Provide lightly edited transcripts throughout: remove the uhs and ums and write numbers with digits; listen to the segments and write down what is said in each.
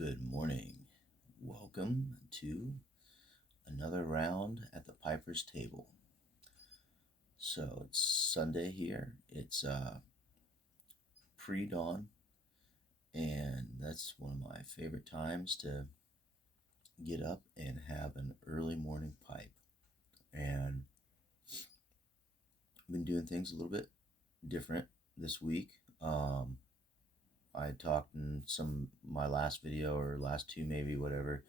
Good morning. Welcome to another round at the Piper's Table. So it's Sunday here. It's pre-dawn, and that's one of my favorite times to get up and have an early morning pipe. And I've been doing things a little bit different this week. I talked in my last video or last two maybe, whatever,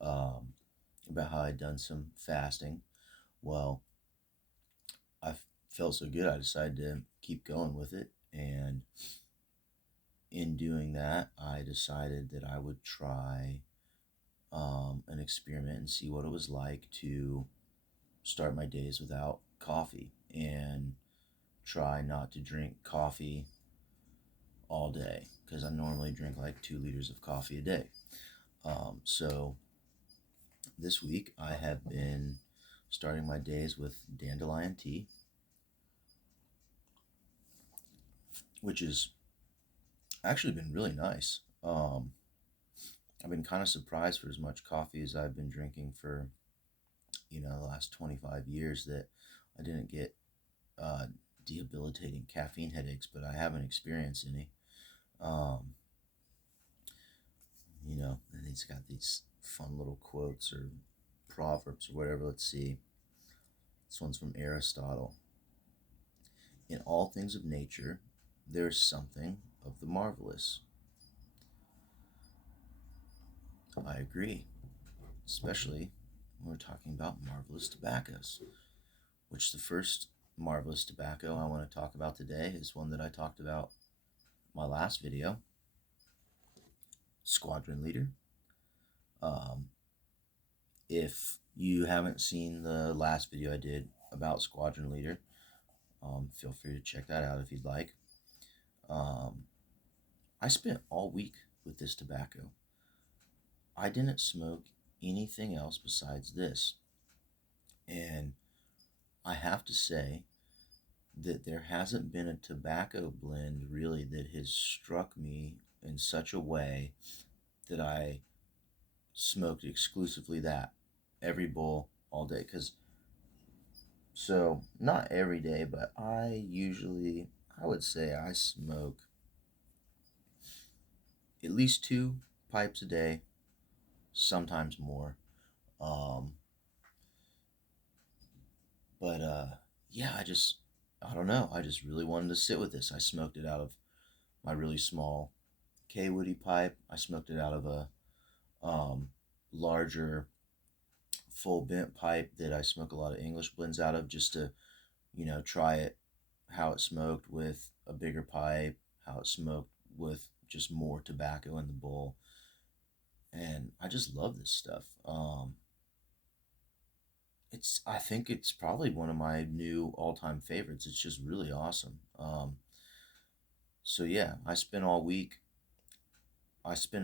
about how I'd done some fasting. Well, I felt so good I decided to keep going with it, and in doing that I decided that I would try an experiment and see what it was like to start my days without coffee and try not to drink coffee all day, because I normally drink like 2 liters of coffee a day. So this week I have been starting my days with dandelion tea, which has actually been really nice. I've been kind of surprised for as much coffee as I've been drinking for, the last 25 years that I didn't get debilitating caffeine headaches, but I haven't experienced any. And he's got these fun little quotes or proverbs or whatever. Let's see. This one's from Aristotle. In all things of nature, there is something of the marvelous. I agree, especially when we're talking about marvelous tobaccos, which the first marvelous tobacco I want to talk about today is one that I talked about in my last video, Squadron Leader. If you haven't seen the last video I did about Squadron Leader, feel free to check that out if you'd like. I spent all week with this tobacco. I didn't smoke anything else besides this. And I have to say that there hasn't been a tobacco blend really that has struck me in such a way that I smoked exclusively that every bowl all day. So not every day, but I would say I smoke at least 2 pipes a day, sometimes more. But yeah, I don't know. I just really wanted to sit with this. I smoked it out of my really small K-Woody pipe. I smoked it out of a larger full bent pipe that I smoke a lot of English blends out of, just to, try it, how it smoked with a bigger pipe, how it smoked with just more tobacco in the bowl. And I just love this stuff. I think it's probably one of my new all-time favorites. It's just really awesome. So yeah, I spent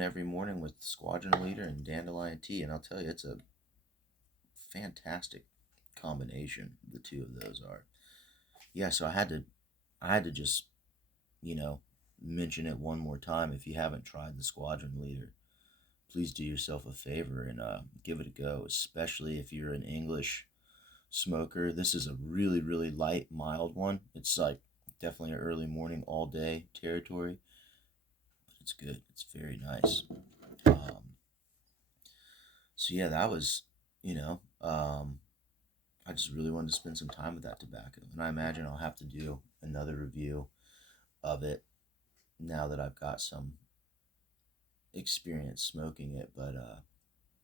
every morning with Squadron Leader and Dandelion Tea, and I'll tell you, it's a fantastic combination. The two of those are. Yeah, so I had to just, mention it one more time. If you haven't tried the Squadron Leader, please do yourself a favor and give it a go, especially if you're an English smoker. This is a really, really light, mild one. It's like definitely an early morning, all day territory, but it's good. It's very nice. So yeah, that was, I just really wanted to spend some time with that tobacco, and I imagine I'll have to do another review of it now that I've got some experience smoking it, but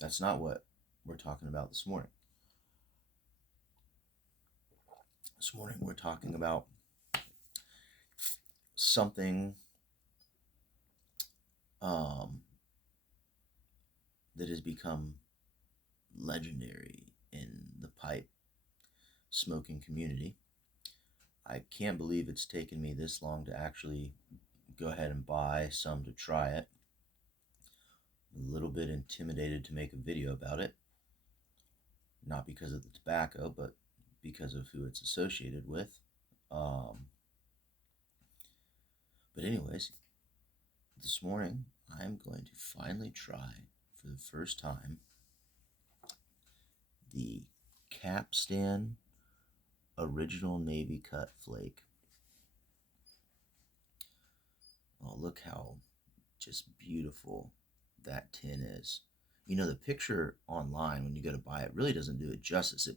that's not what we're talking about this morning. This morning we're talking about something that has become legendary in the pipe smoking community. I can't believe it's taken me this long to actually go ahead and buy some to try it. I'm a little bit intimidated to make a video about it, not because of the tobacco, but because of who it's associated with. But anyways, this morning I'm going to finally try for the first time the Capstan Original Navy Cut Flake. Oh, look how just beautiful that tin is. You know, the picture online when you go to buy it really doesn't do it justice.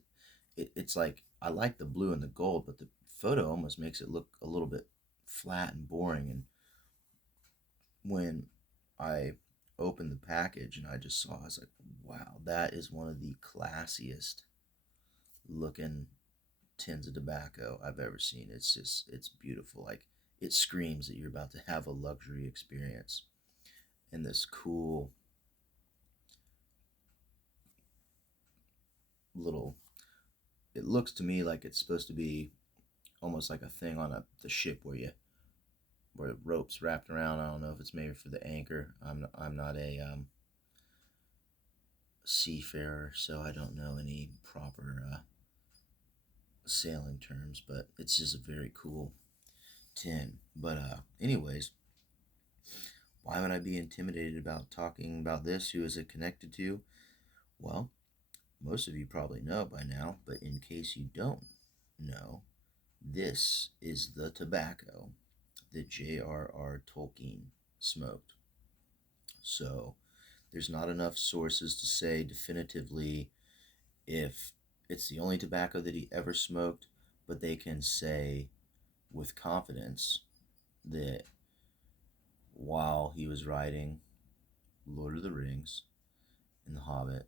It's like, I like the blue and the gold, but the photo almost makes it look a little bit flat and boring. And when I opened the package and I just saw, I was like, wow, that is one of the classiest looking tins of tobacco I've ever seen. It's beautiful. Like, it screams that you're about to have a luxury experience. And this cool little, it looks to me like it's supposed to be almost like a thing on the ship where ropes wrapped around. I don't know if it's maybe for the anchor. I'm not a seafarer, so I don't know any proper sailing terms, but it's just a very cool tin. But anyways, why would I be intimidated about talking about this? Who is it connected to? Well, most of you probably know by now, but in case you don't know, this is the tobacco that J.R.R. Tolkien smoked. So there's not enough sources to say definitively if it's the only tobacco that he ever smoked, but they can say with confidence that while he was writing Lord of the Rings and The Hobbit,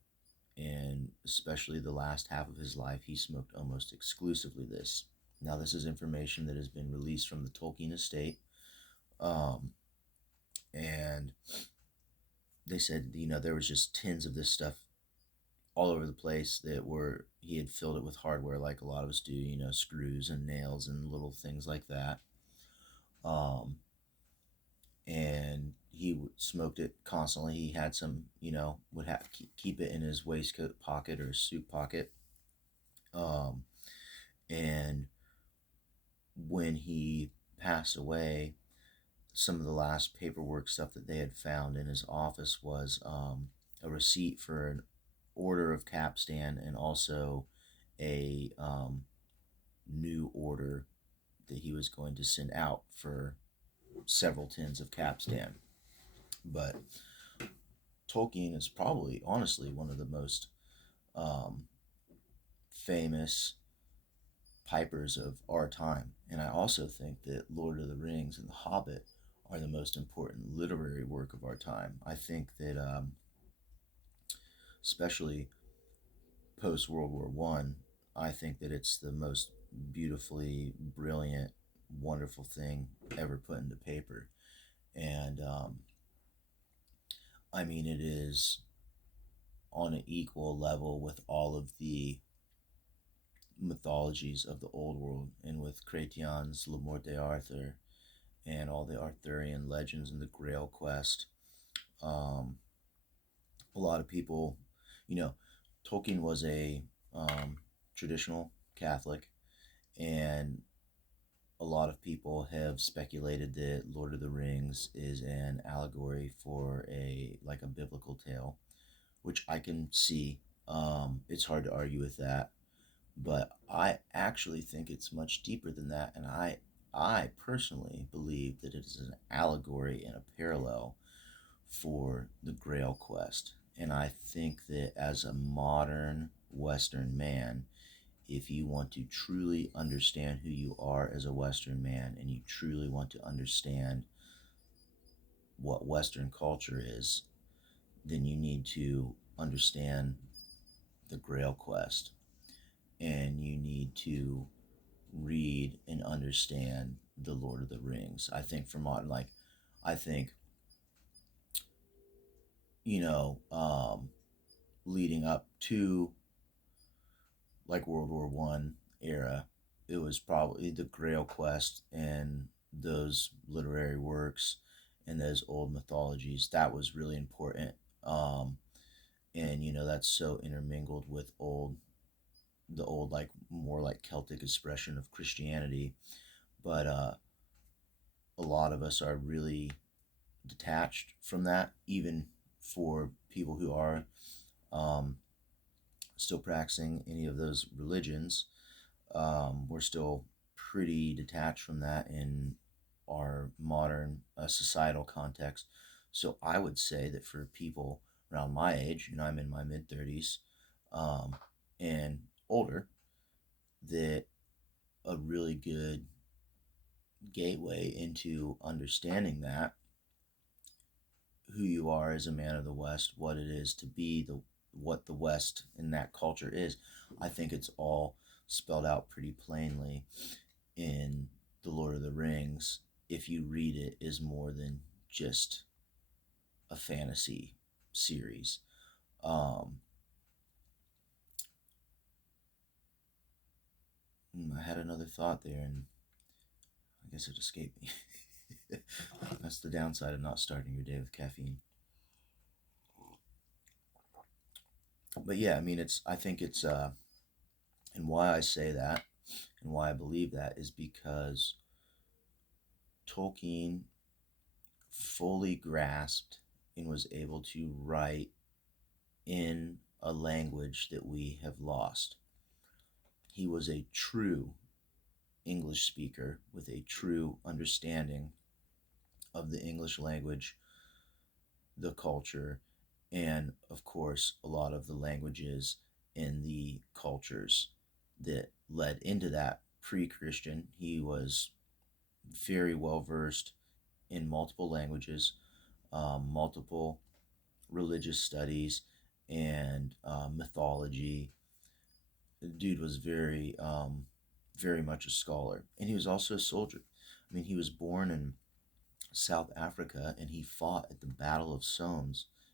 and especially the last half of his life, he smoked almost exclusively this. Now, this is information that has been released from the Tolkien estate, and they said, there was just tins of this stuff all over the place that were, he had filled it with hardware like a lot of us do, screws and nails and little things like that. Um, and he smoked it constantly. He had some, would have keep it in his waistcoat pocket or his suit pocket. Um, and when he passed away, some of the last paperwork stuff that they had found in his office was a receipt for an order of Capstan and also a new order that he was going to send out for several tins of Capstan. But Tolkien is probably, honestly, one of the most um, famous pipers of our time. And I also think that Lord of the Rings and The Hobbit are the most important literary work of our time. I think that, especially post World War One, I think that it's the most beautifully brilliant, wonderful thing ever put into paper. And I mean, it is on an equal level with all of the mythologies of the old world, and with Chrétien's Le Morte d'Arthur and all the Arthurian legends and the Grail quest. Um, a lot of people, you know, Tolkien was a traditional Catholic, and a lot of people have speculated that Lord of the Rings is an allegory for a biblical tale, which I can see. It's hard to argue with that, but I actually think it's much deeper than that, and I personally believe that it is an allegory and a parallel for the Grail quest. And I think that as a modern Western man, if you want to truly understand who you are as a Western man, and you truly want to understand what Western culture is, then you need to understand the Grail quest, and you need to read and understand the Lord of the Rings. I think for modern, I think, you know, leading up to like World War One era, it was probably the Grail quest and those literary works and those old mythologies that was really important. And that's so intermingled with the old, like, more like Celtic expression of Christianity. But a lot of us are really detached from that, even for people who are um, still practicing any of those religions. We're still pretty detached from that in our modern societal context. So I would say that for people around my age, and I'm in my mid 30s and older, that a really good gateway into understanding that who you are as a man of the West, what it is to be what the West in that culture is. I think it's all spelled out pretty plainly in The Lord of the Rings. If you read it, is more than just a fantasy series. I had another thought there, and I guess it escaped me. That's the downside of not starting your day with caffeine. But yeah, I mean, I think it's, and why I say that and why I believe that is because Tolkien fully grasped and was able to write in a language that we have lost. He was a true English speaker with a true understanding of the English language, the culture, and of course, a lot of the languages and the cultures that led into that pre Christian. He was very well versed in multiple languages, multiple religious studies, and mythology. The dude was very much a scholar, and he was also a soldier. I mean, he was born in South Africa, and he fought at the Battle of Somme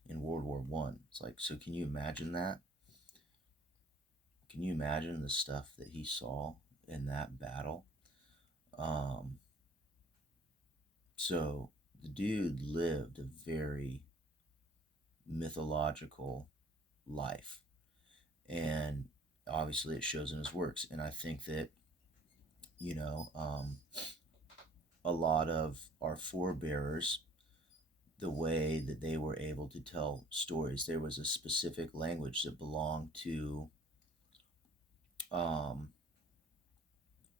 in World War One. It's like, so can you imagine that? Can you imagine the stuff that he saw in that battle? Um, so the dude lived a very mythological life, and obviously it shows in his works. And I think that you know a lot of our forebearers, the way that they were able to tell stories, there was a specific language that belonged to um,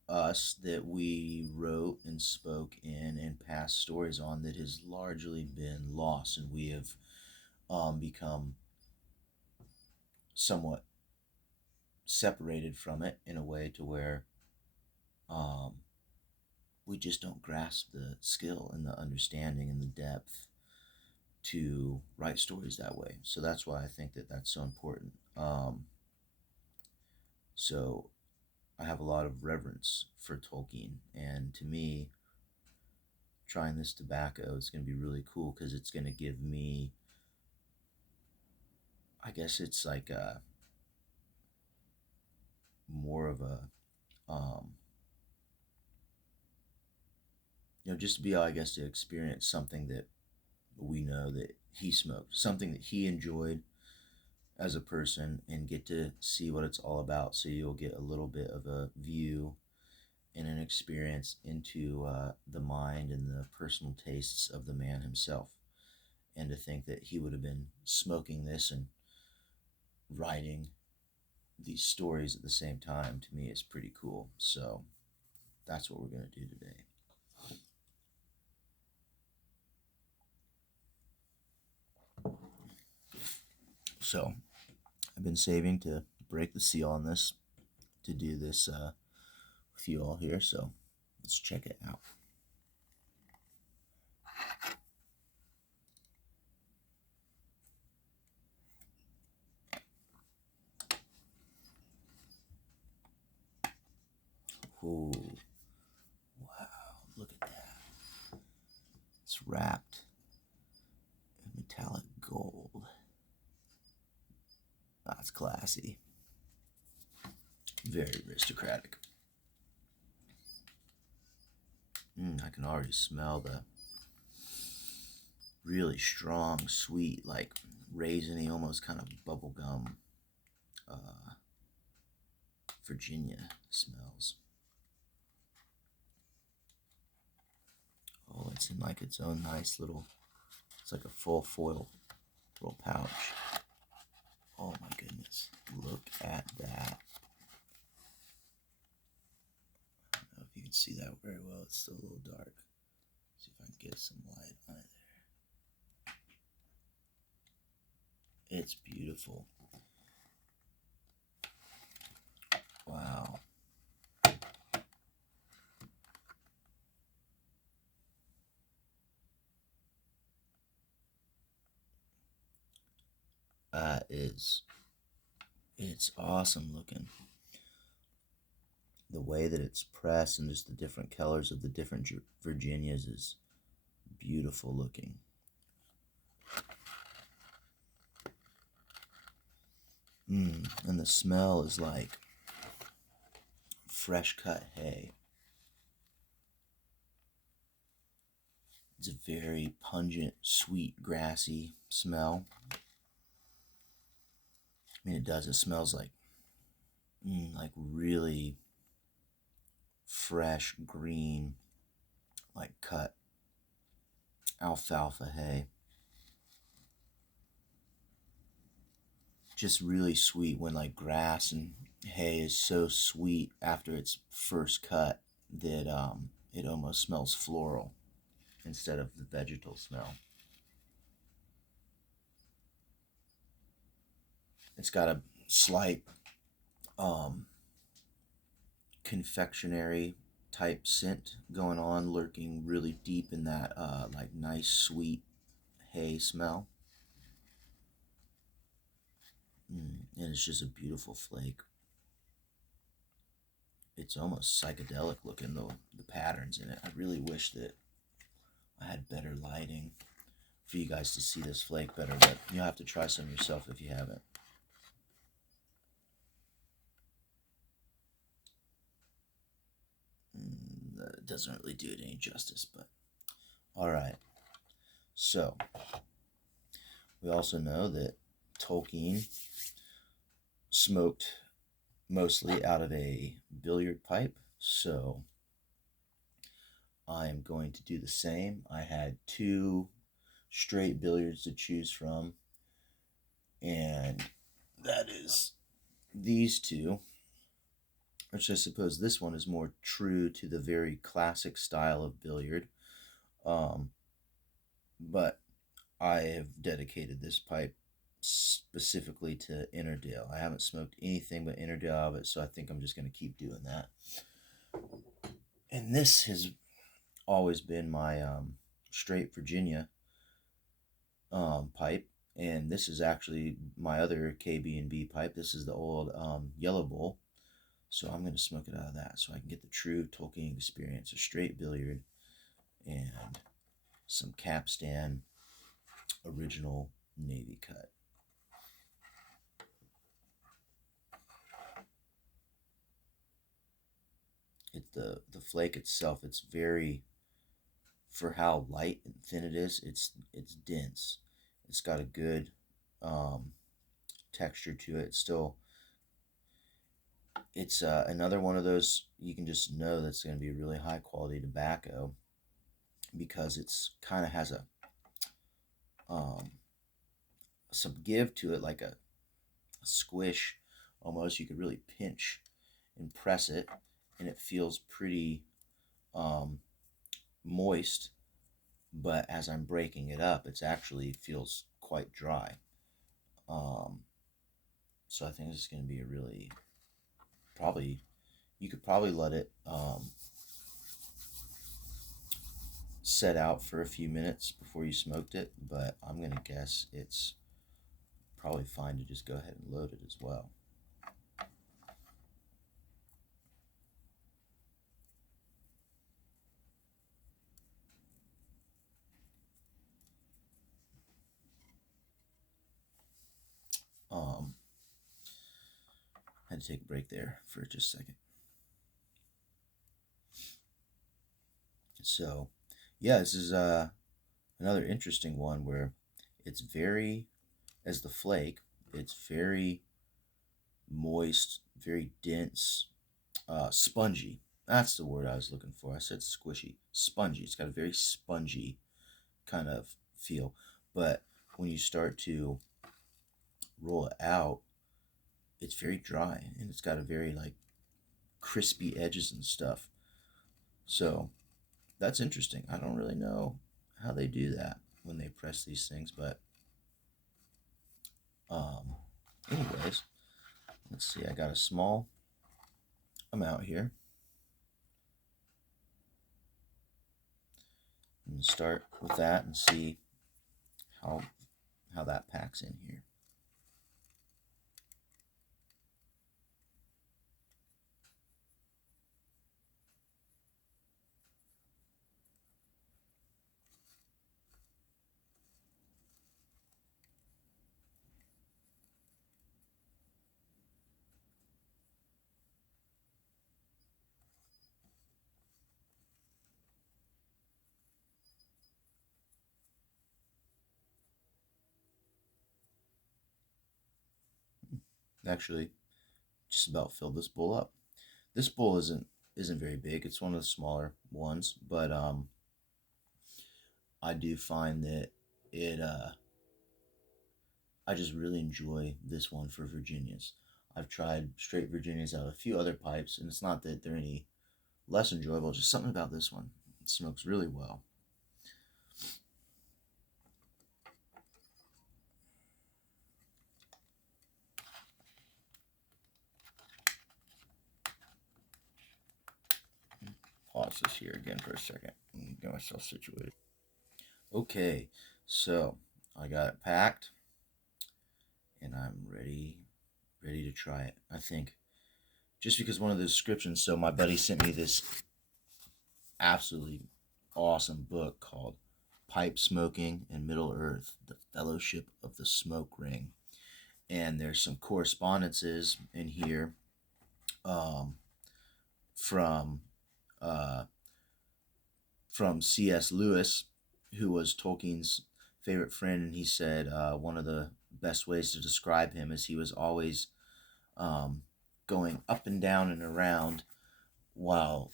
us that we wrote and spoke in and passed stories on that has largely been lost, and we have become somewhat separated from it in a way to where um, we just don't grasp the skill and the understanding and the depth to write stories that way. So that's why I think that that's so important. So I have a lot of reverence for Tolkien, and to me, trying this tobacco is going to be really cool because it's going to give me, I guess it's like a more of a, um, just to be able, I guess, to experience something that we know that he smoked, something that he enjoyed as a person, and get to see what it's all about. So you'll get a little bit of a view and an experience into the mind and the personal tastes of the man himself. And to think that he would have been smoking this and writing these stories at the same time, to me is pretty cool. So that's what we're going to do today. So I've been saving to break the seal on this, to do this with you all here. So let's check it out. Oh, wow, look at that. It's wrapped in metallic gold. That's classy. Very aristocratic. I can already smell the really strong, sweet, like raisiny, almost kind of bubblegum Virginia smells. Oh, it's in like its own nice little It's like a full foil little pouch. Oh my goodness. Look at that. I don't know if you can see that very well. It's still a little dark. See if I can get some light on it there. It's beautiful. Wow. It's awesome looking. The way that it's pressed and just the different colors of the different Virginias is beautiful looking. And the smell is like fresh cut hay. It's a very pungent, sweet, grassy smell. I mean, it does. It smells like really fresh, green, like cut alfalfa hay. Just really sweet when like grass and hay is so sweet after it's first cut that it almost smells floral instead of the vegetal smell. It's got a slight confectionery type scent going on, lurking really deep in that like nice sweet hay smell. And it's just a beautiful flake. It's almost psychedelic looking, though, the patterns in it. I really wish that I had better lighting for you guys to see this flake better, but you'll have to try some yourself if you haven't. It doesn't really do it any justice, but all right. So we also know that Tolkien smoked mostly out of a billiard pipe, so I am going to do the same. I had 2 straight billiards to choose from, and that is these 2, which I suppose this one is more true to the very classic style of billiard. But I have dedicated this pipe specifically to Innerdale. I haven't smoked anything but Innerdale out of it, so I think I'm just going to keep doing that. And this has always been my straight Virginia pipe, and this is actually my other KB&B pipe. This is the old Yellow Bowl, so I'm going to smoke it out of that so I can get the true Tolkien experience, a straight billiard and some Capstan Original Navy Cut. The flake itself, it's very, for how light and thin it is, it's dense. It's got a good texture to it. It's another one of those you can just know that's going to be really high quality tobacco because it's kind of has a some give to it, like a squish almost. You could really pinch and press it, and it feels pretty moist. But as I'm breaking it up, it's actually feels quite dry. So I think this is going to be a really probably you could probably let it set out for a few minutes before you smoked it, but I'm going to guess it's probably fine to just go ahead and load it as well. I had to take a break there for just a second. So, yeah, this is another interesting one where it's very, as the flake, it's very moist, very dense, spongy. That's the word I was looking for. I said squishy. Spongy. It's got a very spongy kind of feel. but when you start to roll it out, it's very dry and it's got a very like crispy edges and stuff. So that's interesting. I don't really know how they do that when they press these things, but um, anyways, let's see. I got a small amount here. I'm gonna start with that and see how that packs in here. Actually, just about filled this bowl up. This bowl isn't very big. It's one of the smaller ones, but I do find that it I just really enjoy this one for Virginias. I've tried straight Virginias out of a few other pipes, and it's not that they're any less enjoyable, just something about this one. It smokes really well. Pause this here again for a second and get myself situated. Okay, so I got it packed and I'm ready to try it. I think just because one of the descriptions, so my buddy sent me this absolutely awesome book called Pipe Smoking in Middle Earth, The Fellowship of the Smoke Ring. And there's some correspondences in here um, from uh, from C.S. Lewis, who was Tolkien's favorite friend, and he said one of the best ways to describe him is he was always going up and down and around while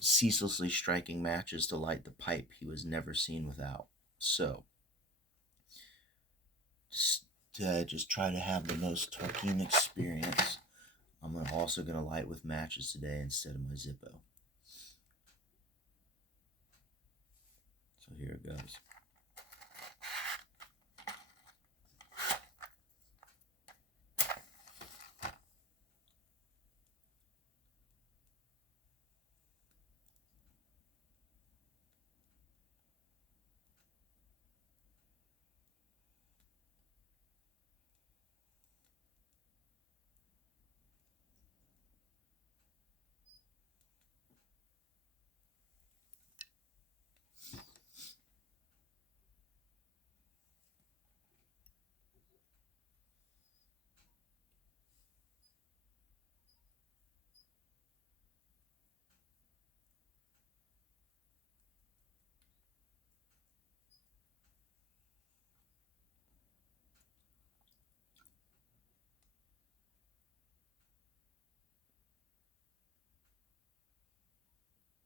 ceaselessly striking matches to light the pipe he was never seen without. So, just try to have the most Tolkien experience. I'm also going to light with matches today instead of my Zippo. So here it goes.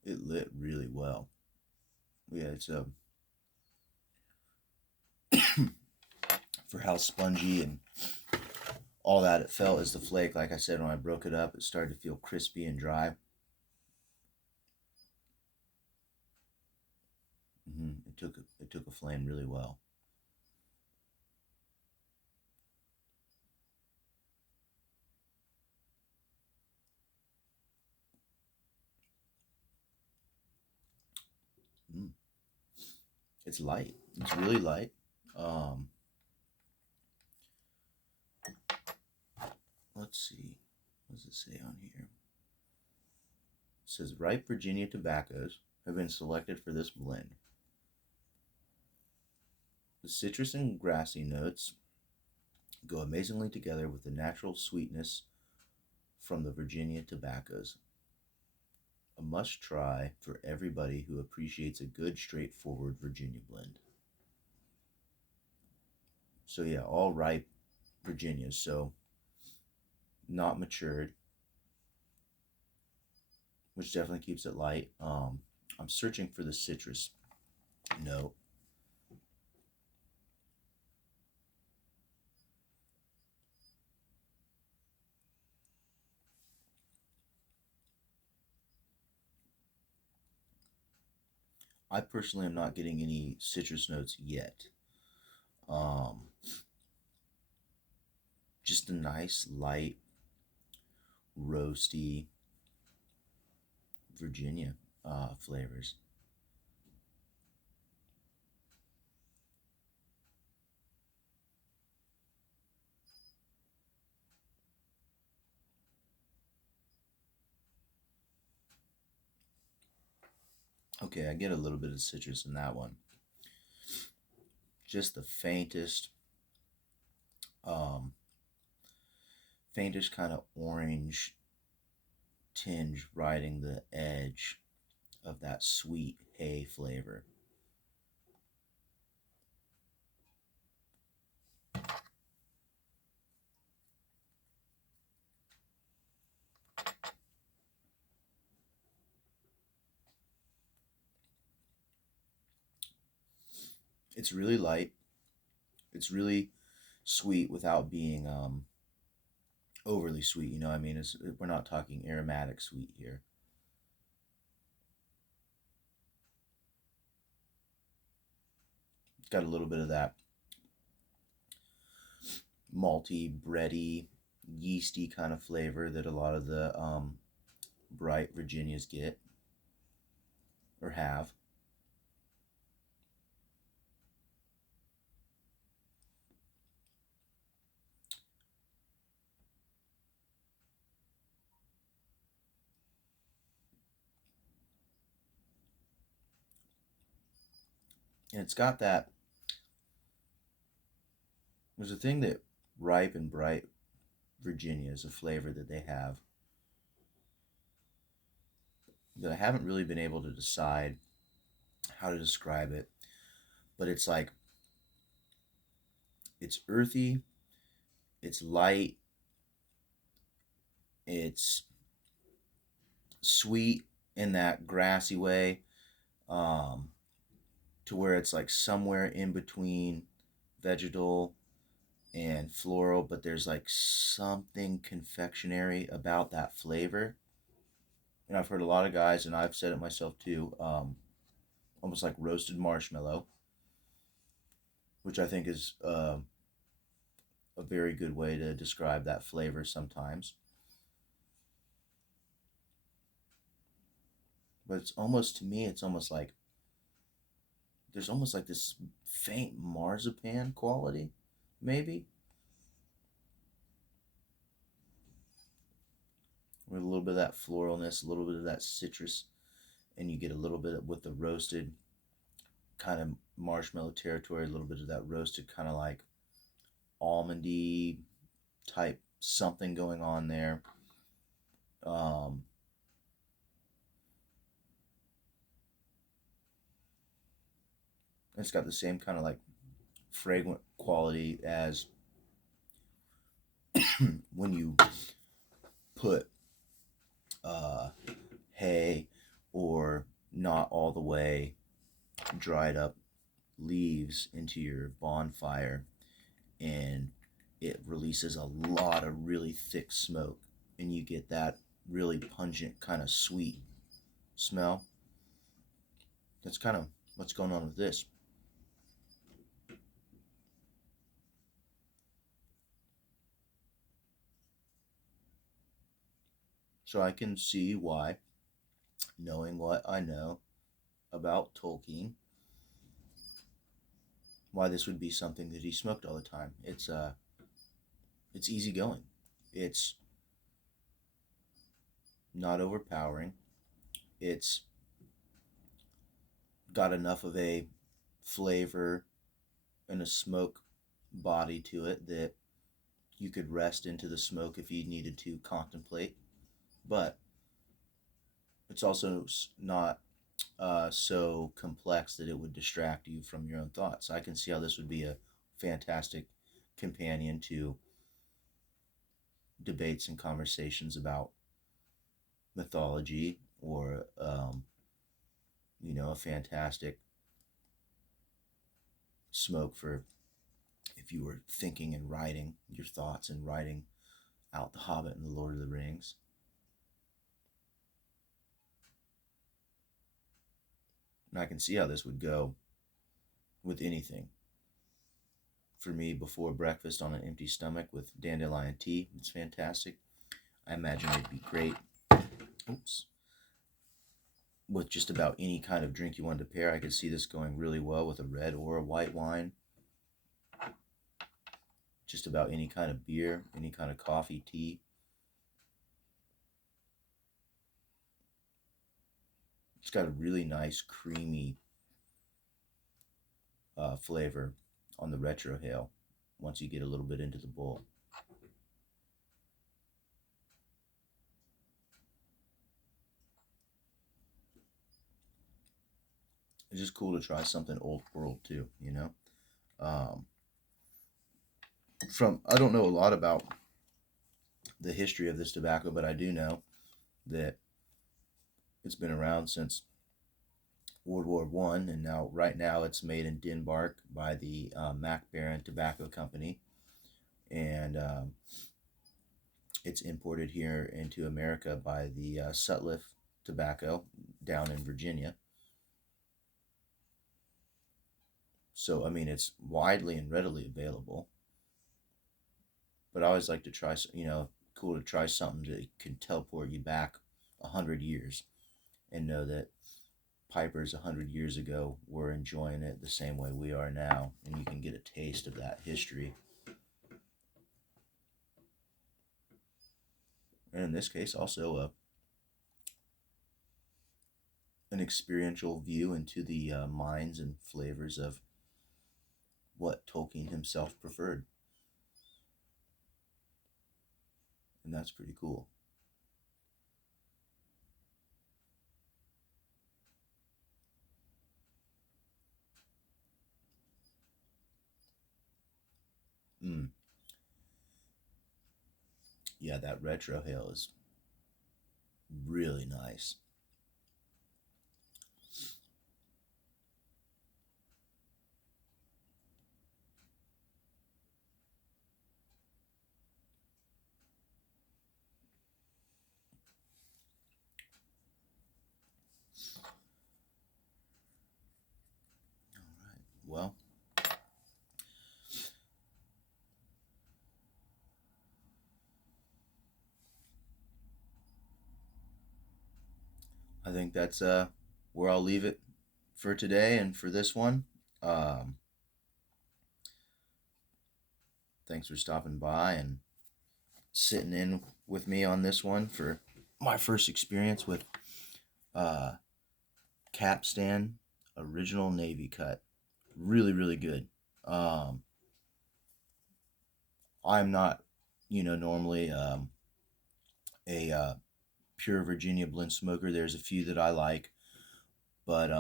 It lit really well. Yeah, it's for how spongy and all that it felt as the flake. Like I said, when I broke it up, it started to feel crispy and dry. It took a flame really well. Mm. It's light. It's really light. Um, let's see. What does it say on here? It says ripe Virginia tobaccos have been selected for this blend. The citrus and grassy notes go amazingly together with the natural sweetness from the Virginia tobaccos. A must try for everybody who appreciates a good, straightforward Virginia blend. So, yeah, all ripe Virginias. So, not matured, which definitely keeps it light. I'm searching for the citrus note. I personally am not getting any citrus notes yet. Um, just a nice, light, roasty Virginia flavors. Okay, I get a little bit of citrus in that one. Just the um, faintest kind of orange tinge riding the edge of that sweet hay flavor. It's really light. It's really sweet without being overly sweet. You know, I mean, we're not talking aromatic sweet here. It's got a little bit of that malty, bready, yeasty kind of flavor that a lot of the bright Virginias get or have. And it's got that. There's a thing that ripe and bright Virginia is a flavor that they have that I haven't really been able to decide how to describe it, but it's like it's earthy, it's light, it's sweet in that grassy way, um, to where it's like somewhere in between vegetal and floral, but there's like something confectionery about that flavor. And I've heard a lot of guys, and I've said it myself too, almost like roasted marshmallow, which I think is a very good way to describe that flavor sometimes. But it's almost, to me, it's almost like there's almost like this faint marzipan quality, maybe, with a little bit of that floralness, a little bit of that citrus, and you get a little bit with the roasted kind of marshmallow territory, a little bit of that roasted kind of like almondy type something going on there. Um, it's got the same kind of like fragrant quality as when you put uh, hay or not all the way dried up leaves into your bonfire, and it releases a lot of really thick smoke, and you get that really pungent kind of sweet smell. That's kind of what's going on with this. So I can see why, knowing what I know about Tolkien, why this would be something that he smoked all the time. It's easygoing. It's not overpowering. It's got enough of a flavor and a smoke body to it that you could rest into the smoke if you needed to contemplate. But it's also not so complex that it would distract you from your own thoughts. I can see how this would be a fantastic companion to debates and conversations about mythology, or a fantastic smoke for if you were thinking and writing your thoughts and writing out The Hobbit and The Lord of the Rings. And I can see how this would go with anything. For me, before breakfast on an empty stomach with dandelion tea, it's fantastic. I imagine it'd be great. Oops. With just about any kind of drink you wanted to pair. I could see this going really well with a red or a white wine. Just about any kind of beer, any kind of coffee, tea. It's got a really nice creamy flavor on the retrohale once you get a little bit into the bowl. It's just cool to try something old world too, you know. Um, I don't know a lot about the history of this tobacco, but I do know that it's been around since World War I, and right now it's made in Denmark by the Mac Baren Tobacco Company, and it's imported here into America by the Sutliff Tobacco down in Virginia. So I mean, it's widely and readily available. But I always like to try, cool to try something that can teleport you back 100 years and know that pipers 100 years ago were enjoying it the same way we are now, and you can get a taste of that history. And in this case, also an experiential view into the minds and flavors of what Tolkien himself preferred. And that's pretty cool. Mm. Yeah, that retrohale is really nice. All right. Well, I think that's where I'll leave it for today and for this one. Um, Thanks for stopping by and sitting in with me on this one for my first experience with uh, Capstan Original Navy Cut. Really, really good. Um, I'm not, normally a pure Virginia blend smoker. There's a few that I like, but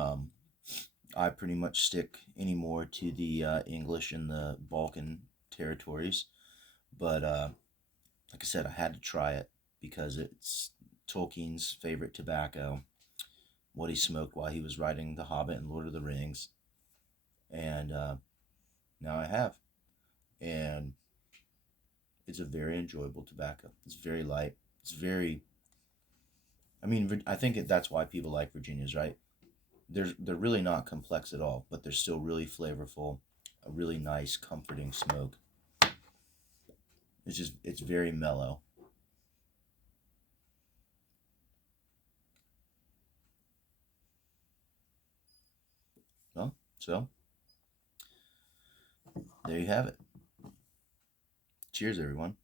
I pretty much stick anymore to the English and the Balkan territories. But like I said, I had to try it because it's Tolkien's favorite tobacco, what he smoked while he was writing The Hobbit and Lord of the Rings. And now I have. And it's a very enjoyable tobacco. It's very light. It's very, I mean, I think that's why people like Virginias, right? They're really not complex at all, but they're still really flavorful, a really nice, comforting smoke. It's very mellow. Well, so there you have it. Cheers, everyone.